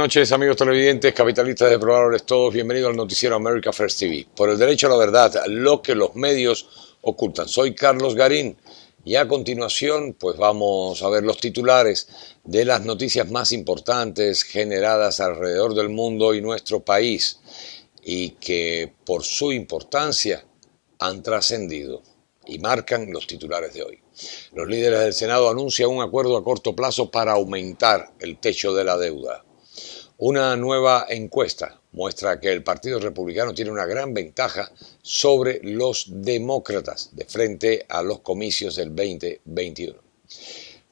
noches, amigos televidentes, capitalistas deplorables todos. Bienvenidos al noticiero America First TV. Por el derecho a la verdad, lo que los medios ocultan. Soy Carlos Garín y a continuación pues vamos a ver los titulares de las noticias más importantes generadas alrededor del mundo y nuestro país y que por su importancia han trascendido y marcan los titulares de hoy. Los líderes del Senado anuncian un acuerdo a corto plazo para aumentar el techo de la deuda. Una nueva encuesta muestra que el Partido Republicano tiene una gran ventaja sobre los demócratas de frente a los comicios del 2021.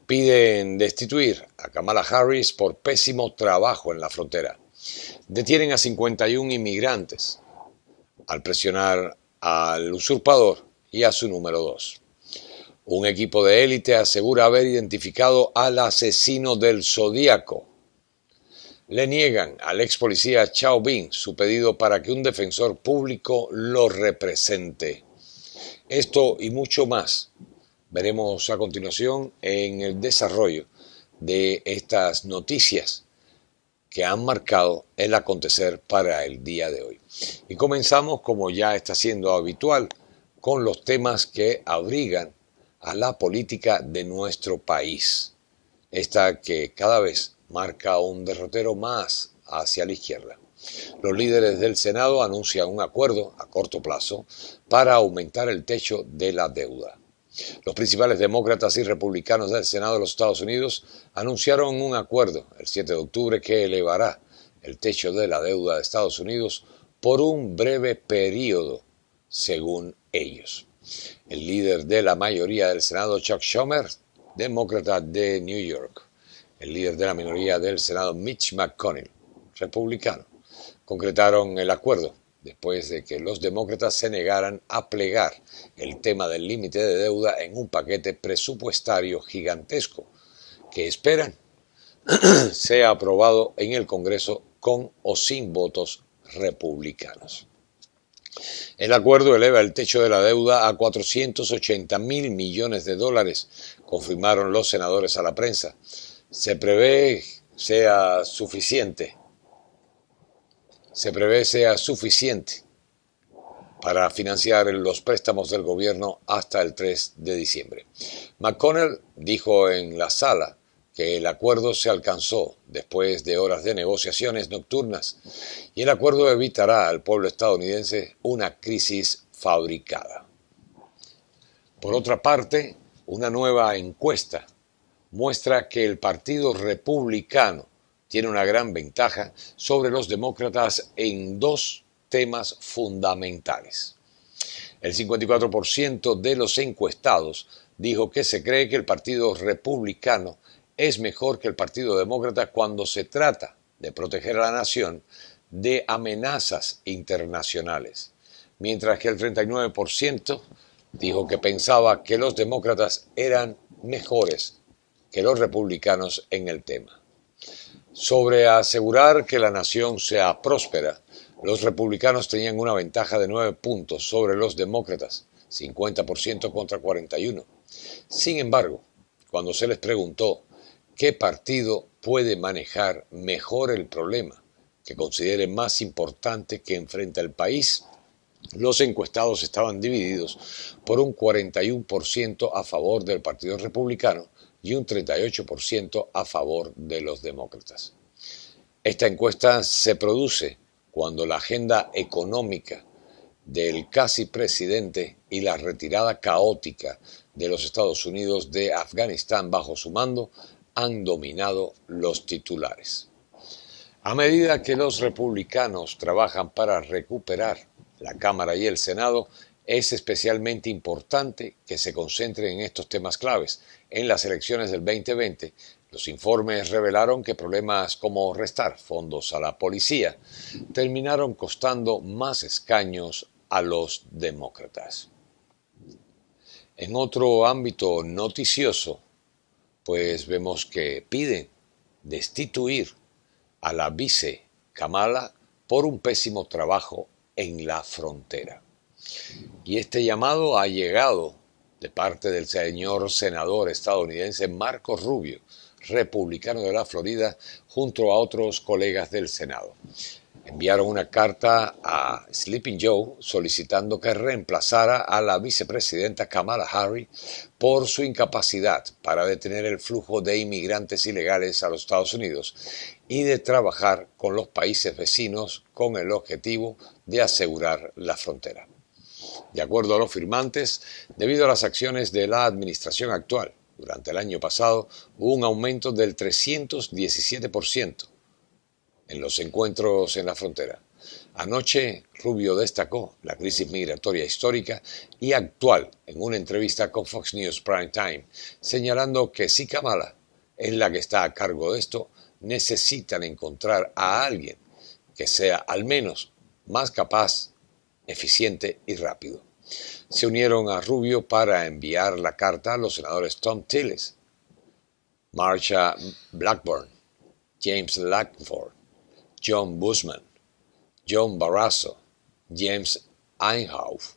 Piden destituir a Kamala Harris por pésimo trabajo en la frontera. Detienen a 51 inmigrantes al presionar al usurpador y a su número 2. Un equipo de élite asegura haber identificado al asesino del Zodíaco. Le niegan al ex policía Chao Bin su pedido para que un defensor público lo represente. Esto y mucho más veremos a continuación en el desarrollo de estas noticias que han marcado el acontecer para el día de hoy. Y comenzamos, como ya está siendo habitual, con los temas que abrigan a la política de nuestro país. Esta que cada vez marca un derrotero más hacia la izquierda. Los líderes del Senado anuncian un acuerdo a corto plazo para aumentar el techo de la deuda. Los principales demócratas y republicanos del Senado de los Estados Unidos anunciaron un acuerdo el 7 de octubre que elevará el techo de la deuda de Estados Unidos por un breve periodo, según ellos. El líder de la mayoría del Senado, Chuck Schumer, demócrata de New York. El líder de la minoría del Senado, Mitch McConnell, republicano, concretaron el acuerdo después de que los demócratas se negaran a plegar el tema del límite de deuda en un paquete presupuestario gigantesco que esperan sea aprobado en el Congreso con o sin votos republicanos. El acuerdo eleva el techo de la deuda a 480.000 millones de dólares, confirmaron los senadores a la prensa. Se prevé sea suficiente para financiar los préstamos del gobierno hasta el 3 de diciembre. McConnell dijo en la sala que el acuerdo se alcanzó después de horas de negociaciones nocturnas y el acuerdo evitará al pueblo estadounidense una crisis fabricada. Por otra parte, una nueva encuesta muestra que el Partido Republicano tiene una gran ventaja sobre los demócratas en dos temas fundamentales. El 54% de los encuestados dijo que se cree que el Partido Republicano es mejor que el Partido Demócrata cuando se trata de proteger a la nación de amenazas internacionales, mientras que el 39% dijo que pensaba que los demócratas eran mejores que los republicanos en el tema. Sobre asegurar que la nación sea próspera, los republicanos tenían una ventaja de 9 puntos sobre los demócratas, 50% contra 41%. Sin embargo, cuando se les preguntó qué partido puede manejar mejor el problema que considere más importante que enfrenta el país, los encuestados estaban divididos por un 41% a favor del Partido Republicano y un 38% a favor de los demócratas. Esta encuesta se produce cuando la agenda económica del casi presidente y la retirada caótica de los Estados Unidos de Afganistán bajo su mando han dominado los titulares. A medida que los republicanos trabajan para recuperar la Cámara y el Senado, es especialmente importante que se concentren en estos temas claves. En las elecciones del 2020, los informes revelaron que problemas como restar fondos a la policía terminaron costando más escaños a los demócratas. En otro ámbito noticioso, pues vemos que piden destituir a la vice Kamala por un pésimo trabajo en la frontera. Y este llamado ha llegado de parte del señor senador estadounidense Marco Rubio, republicano de la Florida, junto a otros colegas del Senado. Enviaron una carta a Sleeping Joe solicitando que reemplazara a la vicepresidenta Kamala Harris por su incapacidad para detener el flujo de inmigrantes ilegales a los Estados Unidos y de trabajar con los países vecinos con el objetivo de asegurar la frontera. De acuerdo a los firmantes, debido a las acciones de la administración actual, durante el año pasado hubo un aumento del 317% en los encuentros en la frontera. Anoche, Rubio destacó la crisis migratoria histórica y actual en una entrevista con Fox News Prime Time, señalando que si Kamala es la que está a cargo de esto, necesitan encontrar a alguien que sea al menos más capaz, eficiente y rápido. Se unieron a Rubio para enviar la carta a los senadores Thom Tillis, Marsha Blackburn, James Lankford, John Boozman, John Barrasso, James Inhofe,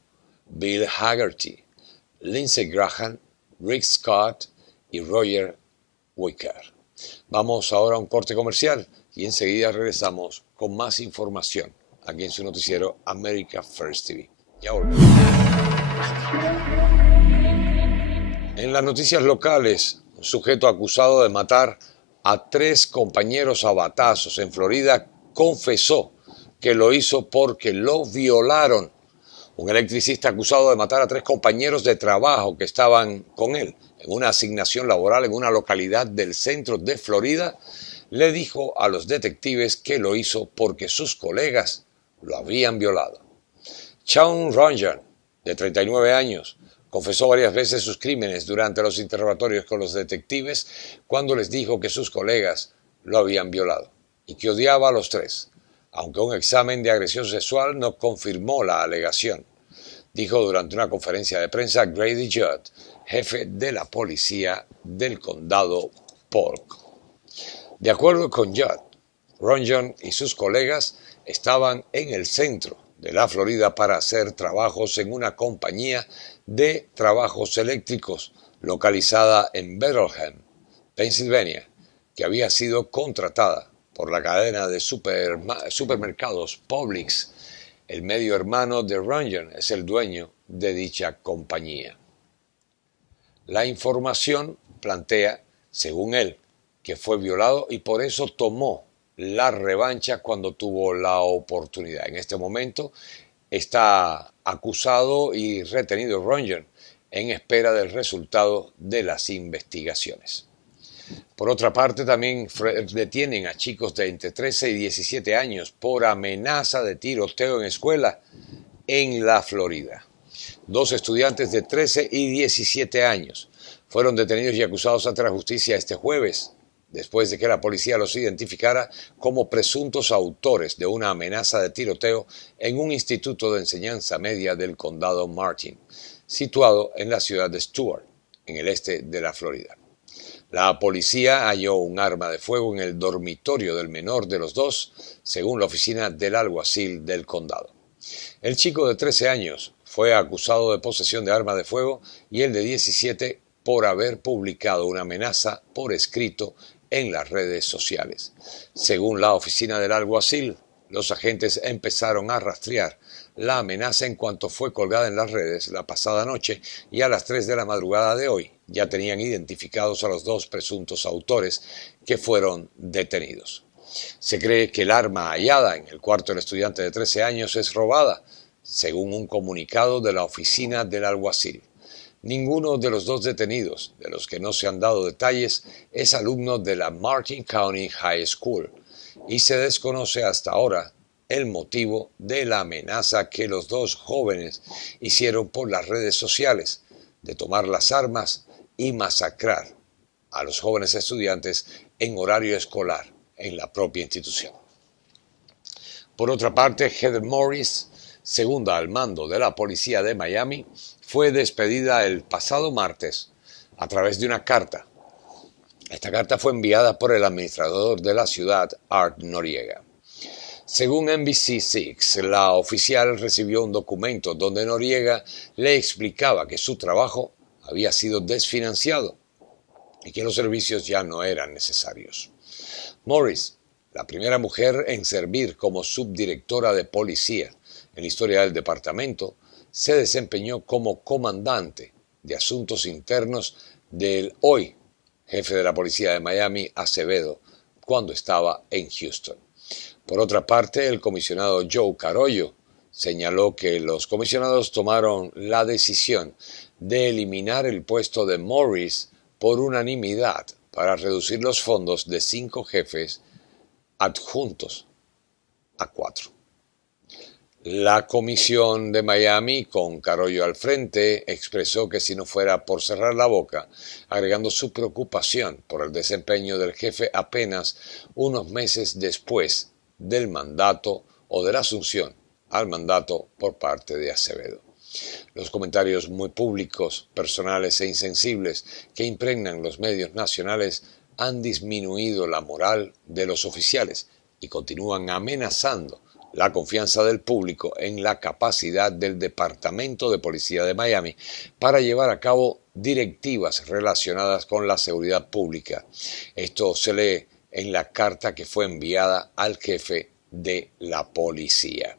Bill Hagerty, Lindsey Graham, Rick Scott y Roger Wicker. Vamos ahora a un corte comercial y enseguida regresamos con más información aquí en su noticiero America First TV. Ya volvemos. En las noticias locales, un sujeto acusado de matar a 3 compañeros a batazos en Florida confesó que lo hizo porque lo violaron. Un electricista acusado de matar a 3 compañeros de trabajo que estaban con él en una asignación laboral en una localidad del centro de Florida, le dijo a los detectives que lo hizo porque sus colegas lo habían violado. Shaun Runyon, de 39 años, confesó varias veces sus crímenes durante los interrogatorios con los detectives cuando les dijo que sus colegas lo habían violado y que odiaba a los 3, aunque un examen de agresión sexual no confirmó la alegación, dijo durante una conferencia de prensa Grady Judd, jefe de la policía del condado Polk. De acuerdo con Judd, Runyon y sus colegas estaban en el centro de la Florida para hacer trabajos en una compañía de trabajos eléctricos localizada en Bethlehem, Pensilvania, que había sido contratada por la cadena de supermercados Publix. El medio hermano de Runyon es el dueño de dicha compañía. La información plantea, según él, que fue violado y por eso tomó la revancha cuando tuvo la oportunidad. En este momento está acusado y retenido Runyon en espera del resultado de las investigaciones. Por otra parte, también detienen a chicos de entre 13 y 17 años por amenaza de tiroteo en escuela en la Florida. 2 estudiantes de 13 y 17 años fueron detenidos y acusados ante la justicia este jueves, después de que la policía los identificara como presuntos autores de una amenaza de tiroteo en un instituto de enseñanza media del condado Martin, situado en la ciudad de Stuart, en el este de la Florida. La policía halló un arma de fuego en el dormitorio del menor de los 2, según la oficina del alguacil del condado. El chico de 13 años fue acusado de posesión de arma de fuego y el de 17 por haber publicado una amenaza por escrito en las redes sociales. Según la oficina del alguacil, los agentes empezaron a rastrear la amenaza en cuanto fue colgada en las redes la pasada noche y a las 3 de la madrugada de hoy ya tenían identificados a los 2 presuntos autores que fueron detenidos. Se cree que el arma hallada en el cuarto del estudiante de 13 años es robada, según un comunicado de la oficina del alguacil. Ninguno de los 2 detenidos, de los que no se han dado detalles, es alumno de la Martin County High School y se desconoce hasta ahora el motivo de la amenaza que los 2 jóvenes hicieron por las redes sociales de tomar las armas y masacrar a los jóvenes estudiantes en horario escolar en la propia institución. Por otra parte, Heather Morris, segunda al mando de la policía de Miami, fue despedida el pasado martes a través de una carta. Esta carta fue enviada por el administrador de la ciudad, Art Noriega. Según NBC6, la oficial recibió un documento donde Noriega le explicaba que su trabajo había sido desfinanciado y que los servicios ya no eran necesarios. Morris, la primera mujer en servir como subdirectora de policía en la historia del departamento, se desempeñó como comandante de asuntos internos del hoy jefe de la policía de Miami, Acevedo, cuando estaba en Houston. Por otra parte, el comisionado Joe Carollo señaló que los comisionados tomaron la decisión de eliminar el puesto de Morris por unanimidad para reducir los fondos de 5 jefes adjuntos a 4. La comisión de Miami, con Carollo al frente, expresó que si no fuera por cerrar la boca, agregando su preocupación por el desempeño del jefe apenas unos meses después del mandato o de la asunción al mandato por parte de Acevedo. Los comentarios muy públicos, personales e insensibles que impregnan los medios nacionales han disminuido la moral de los oficiales y continúan amenazando la confianza del público en la capacidad del Departamento de Policía de Miami para llevar a cabo directivas relacionadas con la seguridad pública. Esto se lee en la carta que fue enviada al jefe de la policía.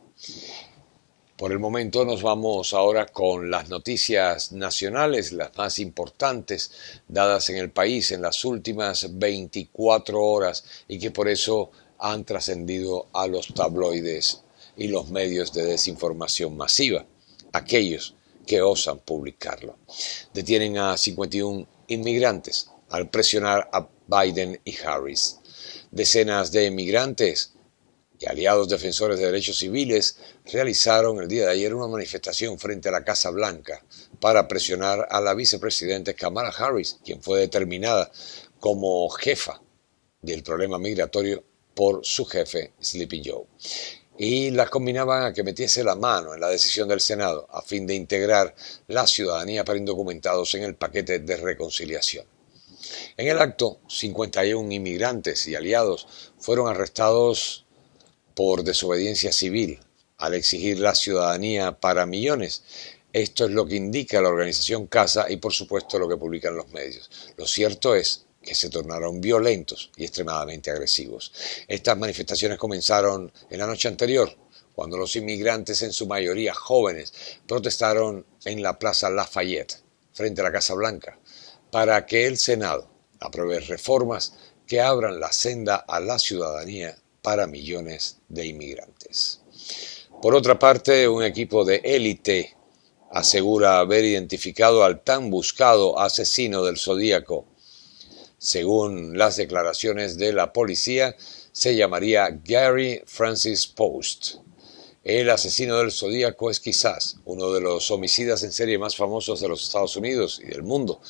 Por el momento nos vamos ahora con las noticias nacionales, las más importantes dadas en el país en las últimas 24 horas y que por eso han trascendido a los tabloides y los medios de desinformación masiva, aquellos que osan publicarlo. Detienen a 51 inmigrantes al presionar a Biden y Harris. Decenas de inmigrantes y aliados defensores de derechos civiles realizaron el día de ayer una manifestación frente a la Casa Blanca para presionar a la vicepresidenta Kamala Harris, quien fue determinada como jefa del problema migratorio por su jefe Sleepy Joe, y las combinaban a que metiese la mano en la decisión del Senado a fin de integrar la ciudadanía para indocumentados en el paquete de reconciliación. En el acto, 51 inmigrantes y aliados fueron arrestados por desobediencia civil al exigir la ciudadanía para millones. Esto es lo que indica la organización CASA y por supuesto lo que publican los medios. Lo cierto es que se tornaron violentos y extremadamente agresivos. Estas manifestaciones comenzaron en la noche anterior, cuando los inmigrantes, en su mayoría jóvenes, protestaron en la Plaza Lafayette, frente a la Casa Blanca, para que el Senado apruebe reformas que abran la senda a la ciudadanía para millones de inmigrantes. Por otra parte, un equipo de élite asegura haber identificado al tan buscado asesino del Zodíaco. Según las declaraciones de la policía, se llamaría Gary Francis Post. El asesino del Zodíaco es quizás uno de los homicidas en serie más famosos de los Estados Unidos y del mundo,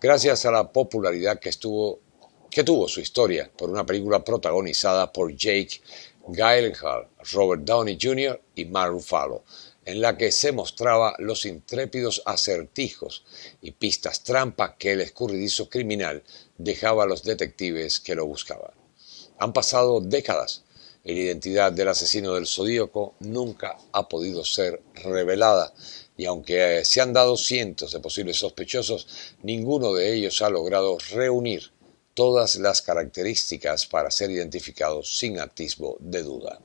gracias a la popularidad que tuvo su historia por una película protagonizada por Jake Gyllenhaal, Robert Downey Jr. y Mark Ruffalo, en la que se mostraba los intrépidos acertijos y pistas trampa que el escurridizo criminal dejaba a los detectives que lo buscaban. Han pasado décadas y la identidad del asesino del Zodíaco nunca ha podido ser revelada, y aunque se han dado cientos de posibles sospechosos, ninguno de ellos ha logrado reunir todas las características para ser identificados sin atisbo de duda.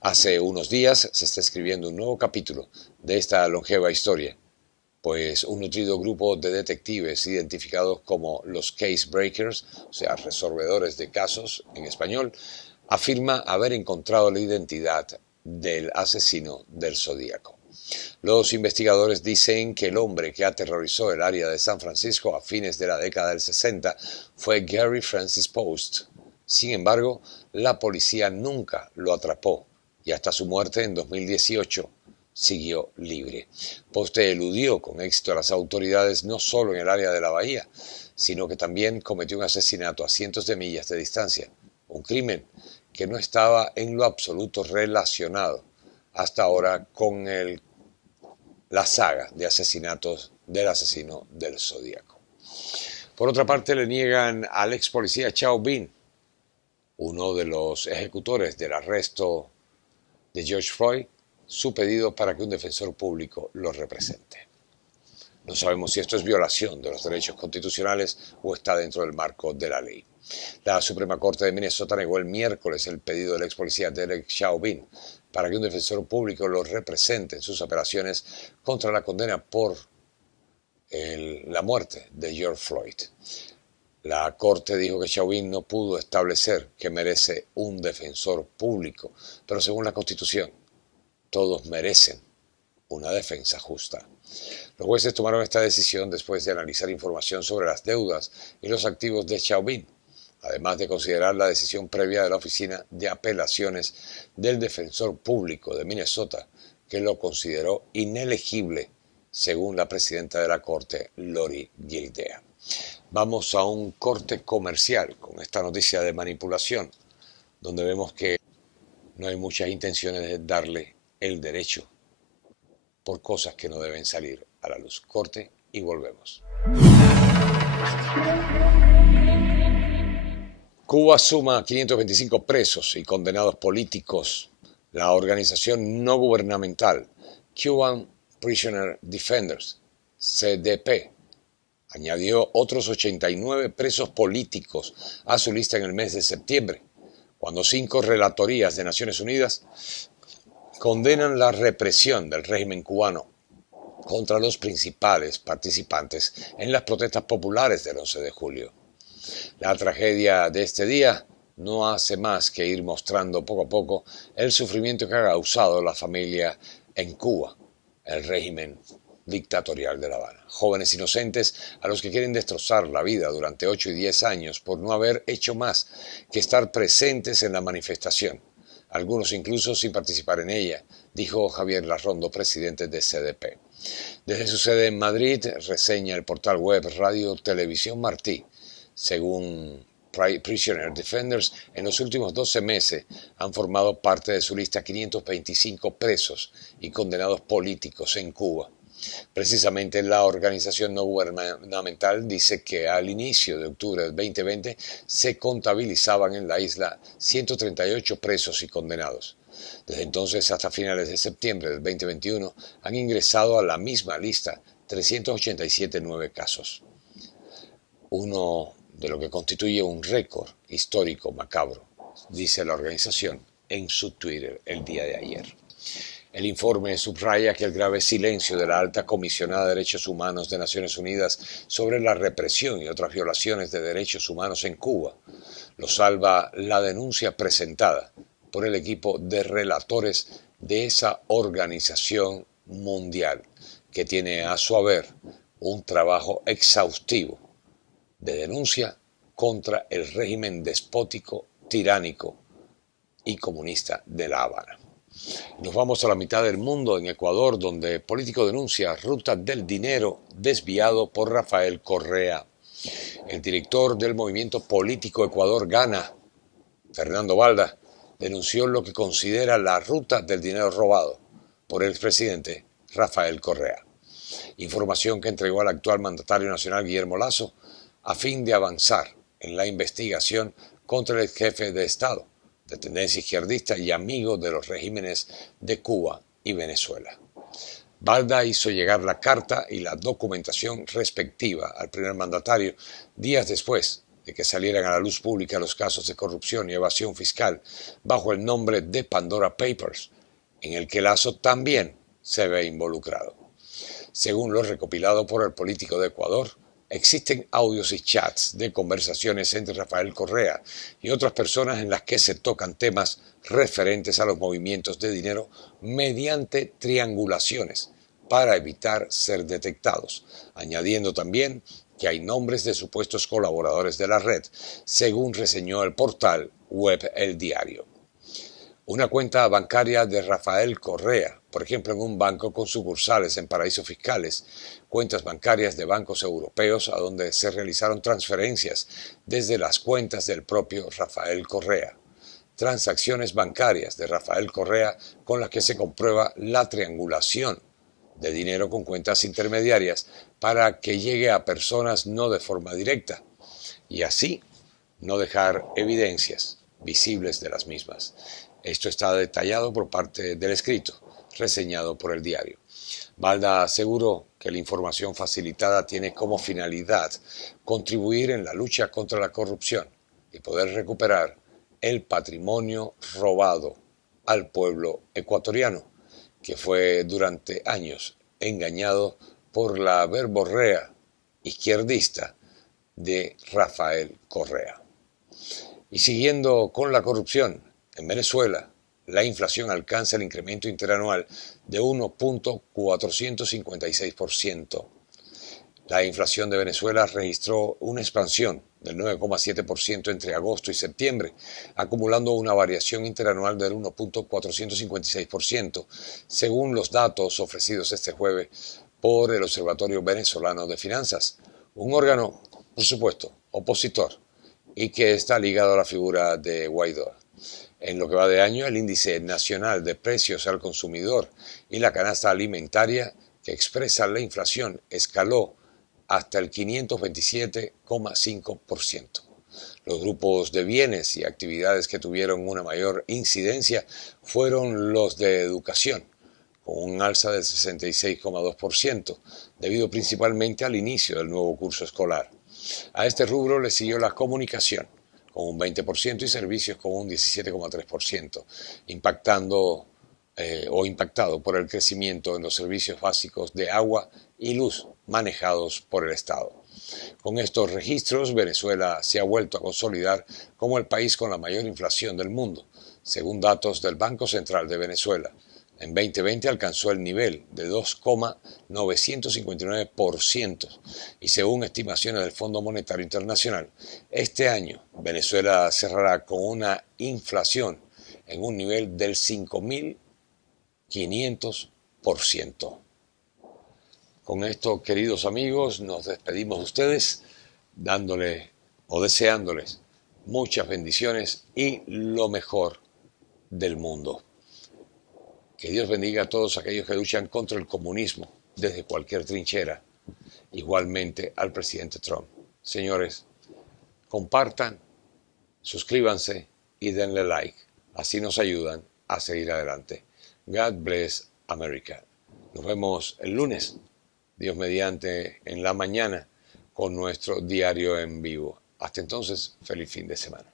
Hace unos días se está escribiendo un nuevo capítulo de esta longeva historia, pues un nutrido grupo de detectives identificados como los Case Breakers, o sea, resolvedores de casos en español, afirma haber encontrado la identidad del asesino del Zodíaco. Los investigadores dicen que el hombre que aterrorizó el área de San Francisco a fines de la década del 60 fue Gary Francis Post. Sin embargo, la policía nunca lo atrapó y hasta su muerte en 2018 siguió libre. Post eludió con éxito a las autoridades no solo en el área de la bahía, sino que también cometió un asesinato a cientos de millas de distancia, un crimen que no estaba en lo absoluto relacionado hasta ahora con la saga de asesinatos del asesino del Zodíaco. Por otra parte, le niegan al ex policía Chao Bin, uno de los ejecutores del arresto de George Floyd, su pedido para que un defensor público lo represente. No sabemos si esto es violación de los derechos constitucionales o está dentro del marco de la ley. La Suprema Corte de Minnesota negó el miércoles el pedido del ex policía Derek Chauvin para que un defensor público lo represente en sus apelaciones contra la condena por la muerte de George Floyd. La Corte dijo que Chauvin no pudo establecer que merece un defensor público, pero según la Constitución, todos merecen una defensa justa. Los jueces tomaron esta decisión después de analizar información sobre las deudas y los activos de Chauvin, además de considerar la decisión previa de la Oficina de Apelaciones del Defensor Público de Minnesota, que lo consideró inelegible, según la presidenta de la Corte, Lori Gildea. Vamos a un corte comercial con esta noticia de manipulación, donde vemos que no hay muchas intenciones de darle el derecho por cosas que no deben salir a la luz. Corte y volvemos. Cuba suma 525 presos y condenados políticos. La organización no gubernamental Cuban Prisoner Defenders, CDP, añadió otros 89 presos políticos a su lista en el mes de septiembre, cuando 5 relatorías de Naciones Unidas condenan la represión del régimen cubano contra los principales participantes en las protestas populares del 11 de julio. La tragedia de este día no hace más que ir mostrando poco a poco el sufrimiento que ha causado la familia en Cuba, el régimen dictatorial de La Habana. Jóvenes inocentes a los que quieren destrozar la vida durante 8 y 10 años por no haber hecho más que estar presentes en la manifestación, algunos incluso sin participar en ella, dijo Javier Larrondo, presidente de CDP. Desde su sede en Madrid, reseña el portal web Radio Televisión Martí. Según Prisoner Defenders, en los últimos 12 meses han formado parte de su lista 525 presos y condenados políticos en Cuba. Precisamente la organización no gubernamental dice que al inicio de octubre del 2020 se contabilizaban en la isla 138 presos y condenados. Desde entonces hasta finales de septiembre del 2021 han ingresado a la misma lista 387 nuevos casos. Uno de lo que constituye un récord histórico macabro, dice la organización en su Twitter el día de ayer. El informe subraya que el grave silencio de la Alta Comisionada de Derechos Humanos de Naciones Unidas sobre la represión y otras violaciones de derechos humanos en Cuba lo salva la denuncia presentada por el equipo de relatores de esa organización mundial, que tiene a su haber un trabajo exhaustivo de denuncia contra el régimen despótico, tiránico y comunista de La Habana. Nos vamos a la mitad del mundo, en Ecuador, donde político denuncia ruta del dinero desviado por Rafael Correa. El director del movimiento político Ecuador Gana, Fernando Balda, denunció lo que considera la ruta del dinero robado por el expresidente Rafael Correa. Información que entregó al actual mandatario nacional Guillermo Lasso a fin de avanzar en la investigación contra el jefe de Estado, de tendencia izquierdista y amigo de los regímenes de Cuba y Venezuela. Balda hizo llegar la carta y la documentación respectiva al primer mandatario días después de que salieran a la luz pública los casos de corrupción y evasión fiscal bajo el nombre de Pandora Papers, en el que Lasso también se ve involucrado. Según lo recopilado por el político de Ecuador, existen audios y chats de conversaciones entre Rafael Correa y otras personas en las que se tocan temas referentes a los movimientos de dinero mediante triangulaciones para evitar ser detectados, añadiendo también que hay nombres de supuestos colaboradores de la red, según reseñó el portal web El Diario. Una cuenta bancaria de Rafael Correa, por ejemplo en un banco con sucursales en paraísos fiscales, cuentas bancarias de bancos europeos a donde se realizaron transferencias desde las cuentas del propio Rafael Correa, transacciones bancarias de Rafael Correa con las que se comprueba la triangulación de dinero con cuentas intermediarias para que llegue a personas no de forma directa y así no dejar evidencias visibles de las mismas. Esto está detallado por parte del escrito, reseñado por El Diario. Balda aseguró que la información facilitada tiene como finalidad contribuir en la lucha contra la corrupción y poder recuperar el patrimonio robado al pueblo ecuatoriano, que fue durante años engañado por la verborrea izquierdista de Rafael Correa. Y siguiendo con la corrupción, en Venezuela, la inflación alcanza el incremento interanual de 1.456%. La inflación de Venezuela registró una expansión del 9,7% entre agosto y septiembre, acumulando una variación interanual del 1.456%, según los datos ofrecidos este jueves por el Observatorio Venezolano de Finanzas, un órgano, por supuesto, opositor y que está ligado a la figura de Guaidó. En lo que va de año, el índice nacional de precios al consumidor y la canasta alimentaria, que expresa la inflación, escaló hasta el 527,5%. Los grupos de bienes y actividades que tuvieron una mayor incidencia fueron los de educación, con un alza del 66,2%, debido principalmente al inicio del nuevo curso escolar. A este rubro le siguió la comunicación, con un 20% y servicios con un 17,3%, impactado por el crecimiento en los servicios básicos de agua y luz manejados por el Estado. Con estos registros, Venezuela se ha vuelto a consolidar como el país con la mayor inflación del mundo, según datos del Banco Central de Venezuela. En 2020 alcanzó el nivel de 2,959% y según estimaciones del Fondo Monetario Internacional, este año Venezuela cerrará con una inflación en un nivel del 5.500%. Con esto, queridos amigos, nos despedimos de ustedes, dándoles o deseándoles muchas bendiciones y lo mejor del mundo. Que Dios bendiga a todos aquellos que luchan contra el comunismo desde cualquier trinchera, igualmente al presidente Trump. Señores, compartan, suscríbanse y denle like. Así nos ayudan a seguir adelante. God bless America. Nos vemos el lunes, Dios mediante, en la mañana con nuestro diario en vivo. Hasta entonces, feliz fin de semana.